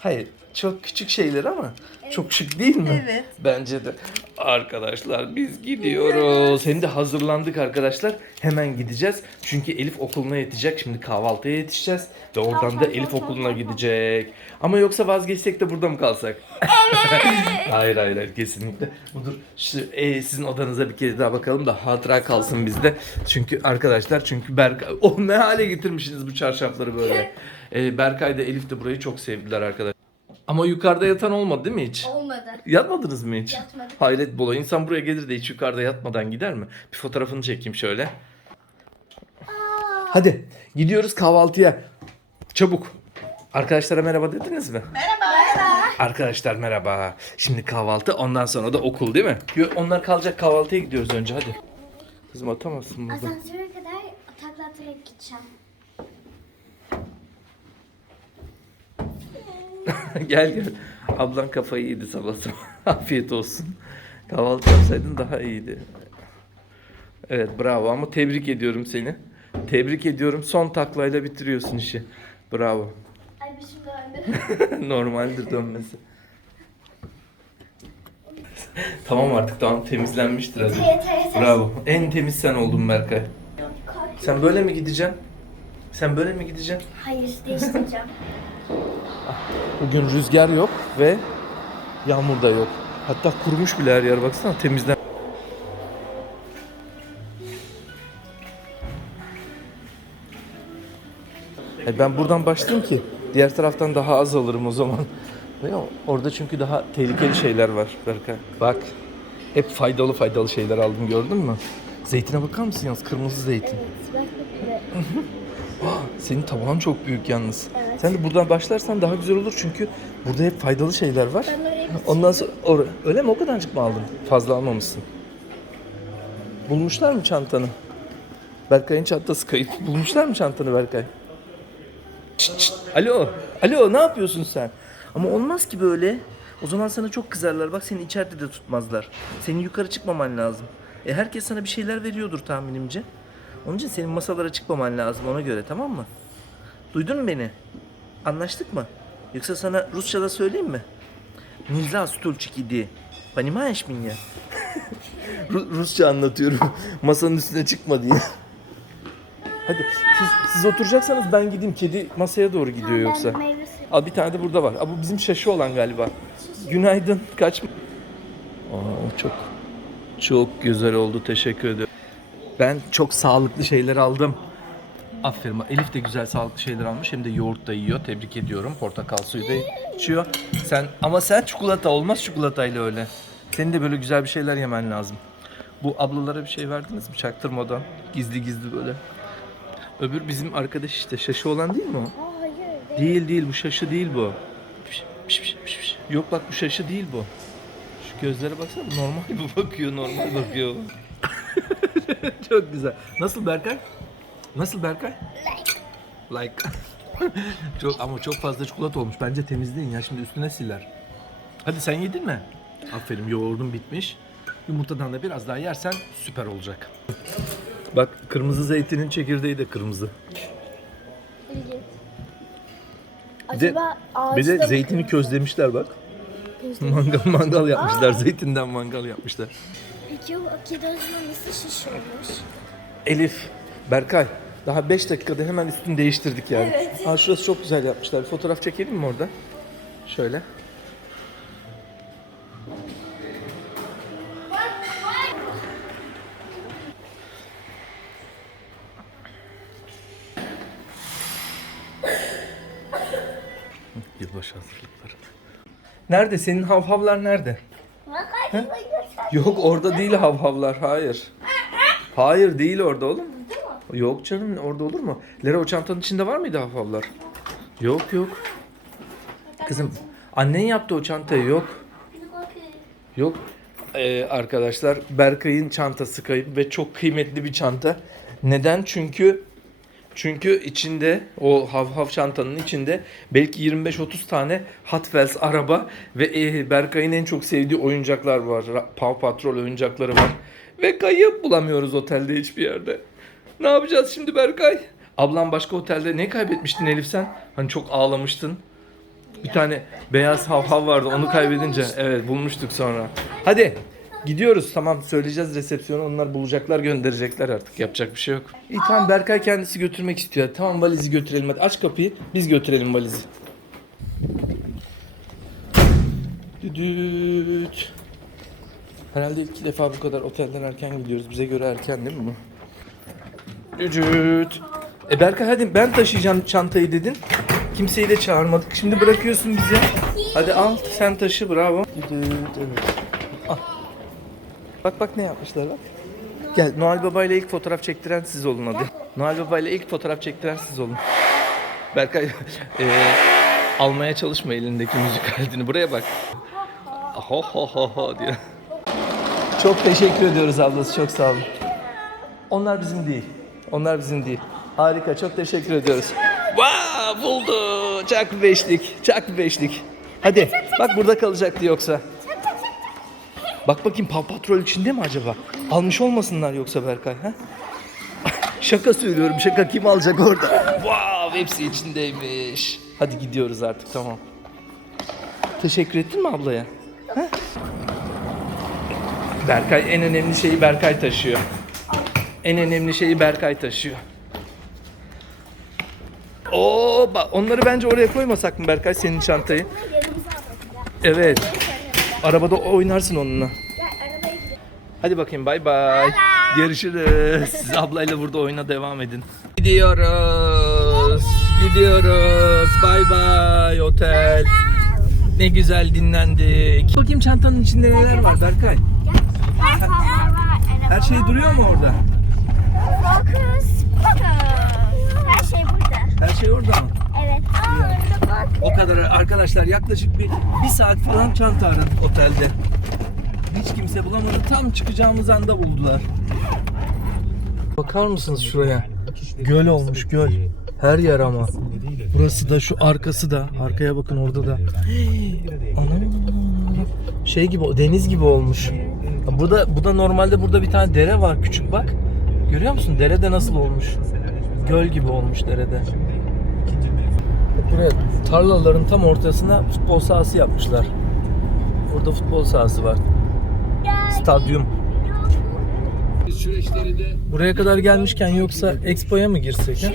Hayır çok küçük şeyler ama çok şık değil mi? Evet. Bence de. Arkadaşlar biz gidiyoruz. Hem de hazırlandık arkadaşlar. Hemen gideceğiz. Çünkü Elif okuluna yetecek. Şimdi kahvaltıya yetişeceğiz. Ve oradan da Elif okuluna gidecek. Ama yoksa vazgeçsek de burada mı kalsak? hayır hayır hayır kesinlikle. Budur. Şu, e, sizin odanıza bir kez daha bakalım da hatıra kalsın bizde. Çünkü arkadaşlar çünkü Berkay... Oh ne hale getirmişsiniz bu çarşafları böyle. E, Berkay da Elif de burayı çok sevdiler arkadaşlar. Ama yukarıda yatan olmadı değil mi hiç? Olmadı. Yatmadınız mı hiç? Yatmadık. Hayret bula. İnsan buraya gelir de hiç yukarıda yatmadan gider mi? Bir fotoğrafını çekeyim şöyle. Hadi gidiyoruz kahvaltıya. Çabuk. Arkadaşlara merhaba dediniz mi? Merhaba. Arkadaşlar merhaba. Şimdi kahvaltı ondan sonra da okul değil mi? Yo, Onlar kalacak kahvaltıya gidiyoruz önce hadi. Kızım atamazsın burada. Asansöre kadar takla atarak gideceğim. gel gel. Ablan kafayı yedi sabah sabah. Afiyet olsun. Kahvaltı yapsaydın daha iyiydi. Evet bravo ama tebrik ediyorum seni. Tebrik ediyorum. Son taklayla bitiriyorsun işi. Bravo. Ay bir şimdi döndü. Normaldir dönmesi. tamam artık tamam temizlenmiştir hadi. Bravo. En temiz sen oldun Berkay. Sen böyle mi gideceksin? Sen böyle mi gideceksin? Hayır değiştireceğim. Bugün rüzgar yok ve yağmur da yok. Hatta kurumuş bile her yer baksana temizlen. E ben buradan başlayayım ki diğer taraftan daha az alırım o zaman. Orada çünkü daha tehlikeli şeyler var Berkay. Bak hep faydalı faydalı şeyler aldım gördün mü? Zeytine bakar mısın yalnız kırmızı zeytin. Ah, Senin tabağın çok büyük yalnız. Evet. Sen de buradan başlarsan daha güzel olur çünkü burada hep faydalı şeyler var. Ben oraya bir Ondan sonra or- öyle mi o kadarcık mı aldın? Fazla almamışsın. Bulmuşlar mı çantanı? Berkay'ın çantası kayıp. Bulmuşlar mı çantanı Berkay? Şşt, şşt. Alo. Alo ne yapıyorsun sen? Ama olmaz ki böyle. O zaman sana çok kızarlar. Bak seni içeride de tutmazlar. Senin yukarı çıkmaman lazım. E herkes sana bir şeyler veriyordur tahminimce. Onun için senin masalara çıkmaman lazım ona göre tamam mı? Duydun mu beni? Anlaştık mı? Yoksa sana Rusça'da söyleyeyim mi? Nilza stulчик иди. Понимаешь меня? Ru- Rusça anlatıyorum. Masanın üstüne çıkma diye. Hadi siz, siz oturacaksanız ben gideyim. Kedi masaya doğru gidiyor Ben yoksa. meyve suyu- Al bir tane de burada var. Aa, bu bizim şaşı olan galiba. Günaydın. Kaç mı? Aa, çok çok güzel oldu. Teşekkür ederim. Ben çok sağlıklı şeyler aldım. Aferin. Elif de güzel sağlıklı şeyler almış. Hem de yoğurt da yiyor. Tebrik ediyorum. Portakal suyu da içiyor. Sen ama sen çikolata olmaz çikolatayla öyle. Senin de böyle güzel bir şeyler yemen lazım. Bu ablalara bir şey verdiniz mi çaktırmadan? Gizli gizli böyle. Öbür bizim arkadaş işte şaşı olan değil mi o? Aa, hayır değil. Değil değil bu şaşı değil bu. Piş, piş, piş, piş, piş. Yok bak bu şaşı değil bu. Şu gözlere baksana normal bu bakıyor normal bakıyor. Çok güzel. Nasıl Berkay? Nasıl Berkay? Like. Like. çok ama çok fazla çikolata olmuş. Bence temizleyin ya şimdi üstüne siler. Hadi sen yedin mi? Aferin yoğurdun bitmiş. Yumurtadan da biraz daha yersen süper olacak. Bak kırmızı zeytinin çekirdeği de kırmızı. İlginç. Bir de- Acaba Bir de ağaçta zeytini közlemişler bak. Mangal mangal yapmışlar. Zeytinden mangal yapmışlar. Peki o zaman nasıl şiş olmuş? Elif, Berkay. Daha 5 dakikada hemen üstünü değiştirdik yani. Evet. Aa, şurası çok güzel yapmışlar. Bir fotoğraf çekelim mi orada? Şöyle. Yılbaşı hazırlıkları. Nerede? Senin havhavlar nerede? Yok orada değil havhavlar. Hayır. Hayır değil orada oğlum. Yok canım orada olur mu? Lera o çantanın içinde var mıydı havhavlar? Yok yok. Kızım annen yaptı o çantayı yok. Yok. Ee, arkadaşlar Berkay'ın çantası kayıp ve çok kıymetli bir çanta. Neden? Çünkü çünkü içinde o hav hav çantanın içinde belki 25-30 tane Hot Wheels araba ve e, Berkay'ın en çok sevdiği oyuncaklar var. Paw Patrol oyuncakları var. Ve kayıp bulamıyoruz otelde hiçbir yerde. Ne yapacağız şimdi Berkay? Ablam başka otelde ne kaybetmiştin Elif sen? Hani çok ağlamıştın. Bir tane beyaz hav hav vardı onu kaybedince. Evet bulmuştuk sonra. Hadi gidiyoruz tamam söyleyeceğiz resepsiyona onlar bulacaklar gönderecekler artık yapacak bir şey yok. İyi tamam Berkay kendisi götürmek istiyor. Tamam valizi götürelim hadi aç kapıyı biz götürelim valizi. Düdüt. Herhalde ilk defa bu kadar otelden erken gidiyoruz. Bize göre erken değil mi bu? Düdüt. E Berkay hadi ben taşıyacağım çantayı dedin. Kimseyi de çağırmadık. Şimdi bırakıyorsun bize. Hadi al sen taşı bravo. Düdüt evet. Al. Bak bak ne yapmışlar bak. Gel Noel Baba ile ilk fotoğraf çektiren siz olun hadi. Noel Baba ile ilk fotoğraf çektiren siz olun. Berkay e, almaya çalışma elindeki müzik aletini. Buraya bak. Ho ho ho ho diyor. Çok teşekkür ediyoruz ablası. Çok sağ olun. Onlar bizim değil. Onlar bizim değil. Harika. Çok teşekkür ediyoruz. Wow, buldu. Çak beşlik. Çak beşlik. Hadi. Bak burada kalacaktı yoksa. Bak bakayım Paw Patrol içinde mi acaba? Almış olmasınlar yoksa Berkay ha? şaka söylüyorum. Şaka kim alacak orada? Wow, hepsi içindeymiş. Hadi gidiyoruz artık tamam. Teşekkür ettin mi ablaya? Ha? Berkay en önemli şeyi Berkay taşıyor. En önemli şeyi Berkay taşıyor. Oo, bak onları bence oraya koymasak mı Berkay senin çantayı? Evet. Arabada oynarsın onunla. Hadi bakayım bay bay. Görüşürüz. Siz ablayla burada oyuna devam edin. Gidiyoruz. Gidiyoruz. Bay bay otel. Ne güzel dinlendik. Bakayım çantanın içinde neler var Berkay. Her şey duruyor mu orada? Fokus. Her şey burada. Her şey orada mı? Evet. Aa orada bak. O kadar arkadaşlar yaklaşık bir, bir saat falan çanta aradık otelde. Hiç kimse bulamadı. Tam çıkacağımız anda buldular. Bakar mısınız şuraya? Göl olmuş göl. Her yer ama. Burası da şu arkası da. Arkaya bakın orada da. Anam. Şey gibi deniz gibi olmuş. Burada bu da normalde burada bir tane dere var küçük bak. Görüyor musun? Derede nasıl olmuş? Göl gibi olmuş derede. Buraya tarlaların tam ortasına futbol sahası yapmışlar. Burada futbol sahası var. Stadyum. Buraya kadar gelmişken yoksa Expo'ya mı girsek? ha?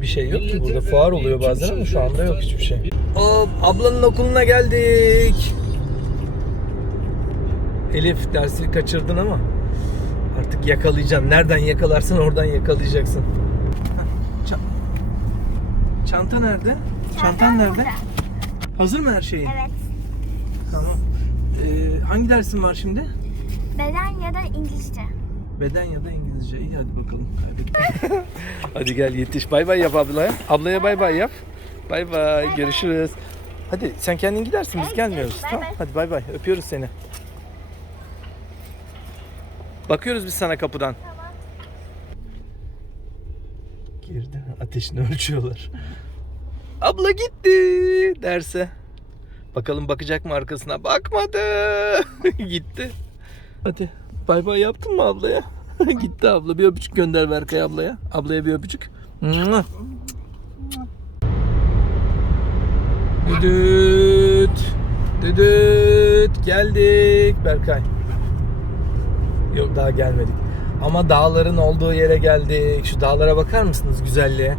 Bir şey yok ki burada fuar oluyor bazen ama şu anda yok hiçbir şey. Hop ablanın okuluna geldik. Elif dersi kaçırdın ama artık yakalayacaksın. Nereden yakalarsan oradan yakalayacaksın. Çanta nerede? Çantan nerede? Hazır mı her şeyin? Evet. Tamam. Ee, hangi dersin var şimdi? Beden ya da İngilizce. Beden ya da İngilizce. İyi hadi bakalım. Kaybetme. hadi gel yetiş. Bay bay yap ablaya. Ablaya bay bay yap. Bay bay. Görüşürüz. Hadi sen kendin gidersin biz Evet, gelmiyoruz. bay Tamam. bay. Hadi bay bay. Öpüyoruz seni. Bakıyoruz biz sana kapıdan. Girdi. Ateşini ölçüyorlar. Abla gitti derse. Bakalım bakacak mı arkasına? Bakmadı. gitti. Hadi bay bay yaptın mı ablaya? gitti abla. Bir öpücük gönder Berkay ablaya. Ablaya bir öpücük. Düdüt. Düdüt. Geldik Berkay. Yok daha gelmedik. Ama dağların olduğu yere geldik. Şu dağlara bakar mısınız güzelliğe?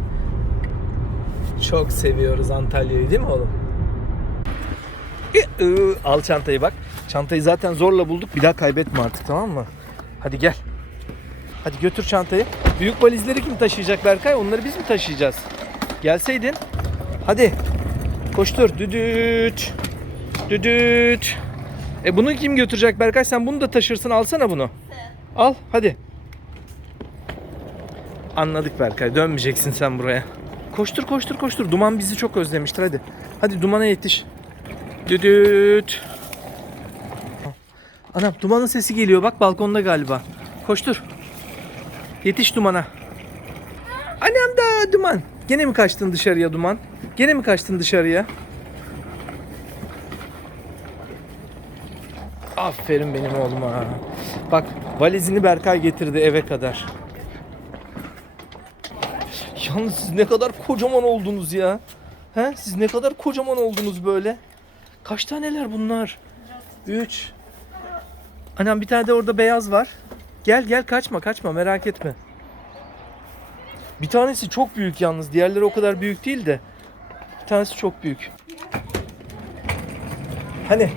Çok seviyoruz Antalya'yı değil mi oğlum? Al çantayı bak. Çantayı zaten zorla bulduk. Bir daha kaybetme artık tamam mı? Hadi gel. Hadi götür çantayı. Büyük valizleri kim taşıyacak Berkay? Onları biz mi taşıyacağız? Gelseydin. Hadi. Koştur. Düdüt. Düdüt. E bunu kim götürecek Berkay? Sen bunu da taşırsın. Alsana bunu. Al hadi. Anladık Berkay. Dönmeyeceksin sen buraya. Koştur koştur koştur. Duman bizi çok özlemiştir hadi. Hadi dumana yetiş. Düdüt. Anam dumanın sesi geliyor. Bak balkonda galiba. Koştur. Yetiş dumana. Anam da duman. Gene mi kaçtın dışarıya duman? Gene mi kaçtın dışarıya? Aferin benim oğluma. Bak valizini Berkay getirdi eve kadar. Yalnız siz ne kadar kocaman oldunuz ya. He? Siz ne kadar kocaman oldunuz böyle. Kaç taneler bunlar? Üç. Anam bir tane de orada beyaz var. Gel gel kaçma kaçma merak etme. Bir tanesi çok büyük yalnız. Diğerleri o kadar büyük değil de. Bir tanesi çok büyük. Hani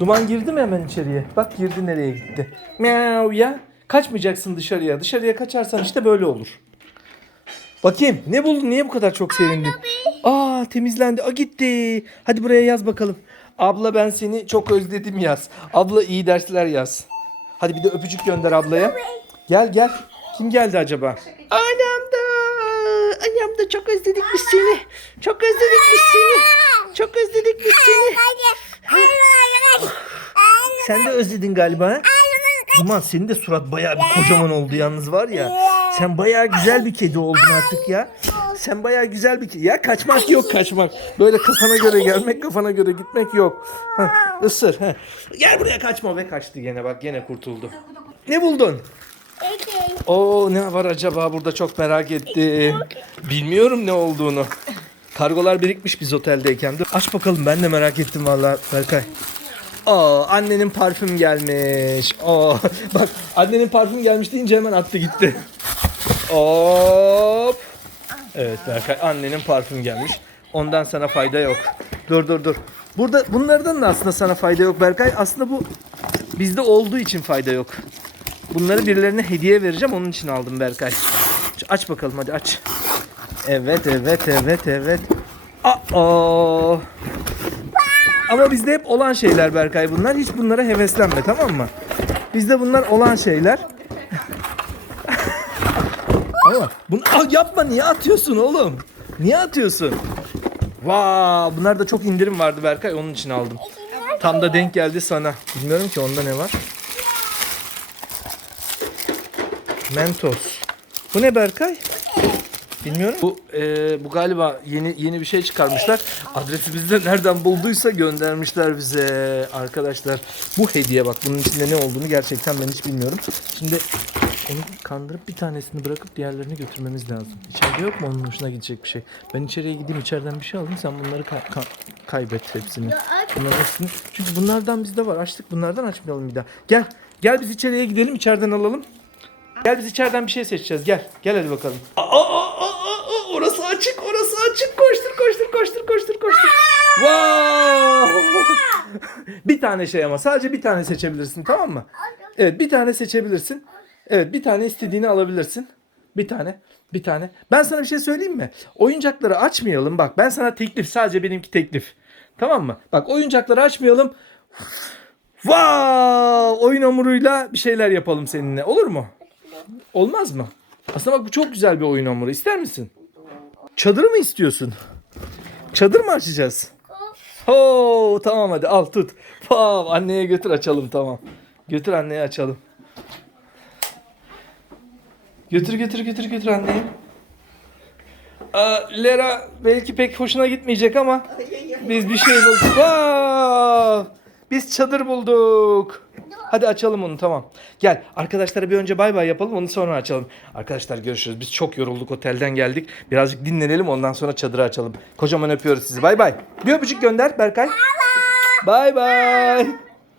duman girdi mi hemen içeriye? Bak girdi nereye gitti. Miau ya. Kaçmayacaksın dışarıya. Dışarıya kaçarsan işte böyle olur. Bakayım ne buldun? Niye bu kadar çok sevindin? Aa temizlendi. Aa gitti. Hadi buraya yaz bakalım. Abla ben seni çok özledim yaz. Abla iyi dersler yaz. Hadi bir de öpücük gönder ablaya. Gel gel. Kim geldi acaba? Anam da. Anam da çok özledik biz seni. Çok özledik biz seni. Çok özledik biz seni. Sen de özledin galiba. Duman senin de surat bayağı bir kocaman oldu yalnız var ya. Sen bayağı güzel bir kedi oldun artık ya. Sen bayağı güzel bir kedi. Ya kaçmak yok kaçmak. Böyle kafana göre gelmek kafana göre gitmek yok. Hah, ısır. heh. Gel buraya kaçma ve kaçtı gene bak gene kurtuldu. Ne buldun? Oo ne var acaba burada çok merak ettim. Bilmiyorum ne olduğunu. Kargolar birikmiş biz oteldeyken. Dur aç bakalım ben de merak ettim vallahi Berkay. Aa annenin parfüm gelmiş. Aa bak annenin parfüm gelmiş deyince hemen attı gitti. Hop. Evet Berkay annenin parfüm gelmiş. Ondan sana fayda yok. Dur dur dur. Burada bunlardan da aslında sana fayda yok Berkay. Aslında bu bizde olduğu için fayda yok. Bunları birilerine hediye vereceğim onun için aldım Berkay. Aç bakalım hadi aç. Evet evet evet evet. Aa. Ama bizde hep olan şeyler Berkay bunlar. Hiç bunlara heveslenme tamam mı? Bizde bunlar olan şeyler. Ama bunu Aa, yapma niye atıyorsun oğlum? Niye atıyorsun? Vaa bunlar da çok indirim vardı Berkay onun için aldım. Tam da denk geldi sana. Bilmiyorum ki onda ne var. Mentos. Bu ne Berkay? Bilmiyorum. Bu e, bu galiba yeni yeni bir şey çıkarmışlar. Adresi bizde nereden bulduysa göndermişler bize arkadaşlar. Bu hediye bak bunun içinde ne olduğunu gerçekten ben hiç bilmiyorum. Şimdi onu kandırıp bir tanesini bırakıp diğerlerini götürmemiz lazım. İçeride yok mu onun hoşuna gidecek bir şey? Ben içeriye gideyim içeriden bir şey alayım sen bunları ka- ka- kaybet hepsini. Bunların hepsini. Çünkü bunlardan bizde var. Açtık bunlardan açmayalım bir daha. Gel. Gel biz içeriye gidelim içeriden alalım. Gel biz içeriden bir şey seçeceğiz. Gel. Gel hadi bakalım. Aa, Koştur koştur koştur. Wow! bir tane şey ama sadece bir tane seçebilirsin tamam mı? Evet bir tane seçebilirsin. Evet bir tane istediğini alabilirsin. Bir tane. Bir tane. Ben sana bir şey söyleyeyim mi? Oyuncakları açmayalım. Bak ben sana teklif. Sadece benimki teklif. Tamam mı? Bak oyuncakları açmayalım. Wow! Oyun hamuruyla bir şeyler yapalım seninle. Olur mu? Olmaz mı? Aslında bak bu çok güzel bir oyun hamuru. İster misin? Çadırı mı istiyorsun? Çadır mı açacağız? Oo tamam hadi al tut. Wow, anneye götür açalım tamam. Götür anneye açalım. Götür götür götür götür anneye. Aa, Lera belki pek hoşuna gitmeyecek ama biz bir şey bulduk. Wow! Biz çadır bulduk. Hadi açalım onu tamam. Gel arkadaşlara bir önce bay bay yapalım onu sonra açalım. Arkadaşlar görüşürüz. Biz çok yorulduk otelden geldik. Birazcık dinlenelim ondan sonra çadırı açalım. Kocaman öpüyoruz sizi. Bay bay. Bir öpücük gönder Berkay. Bay bay.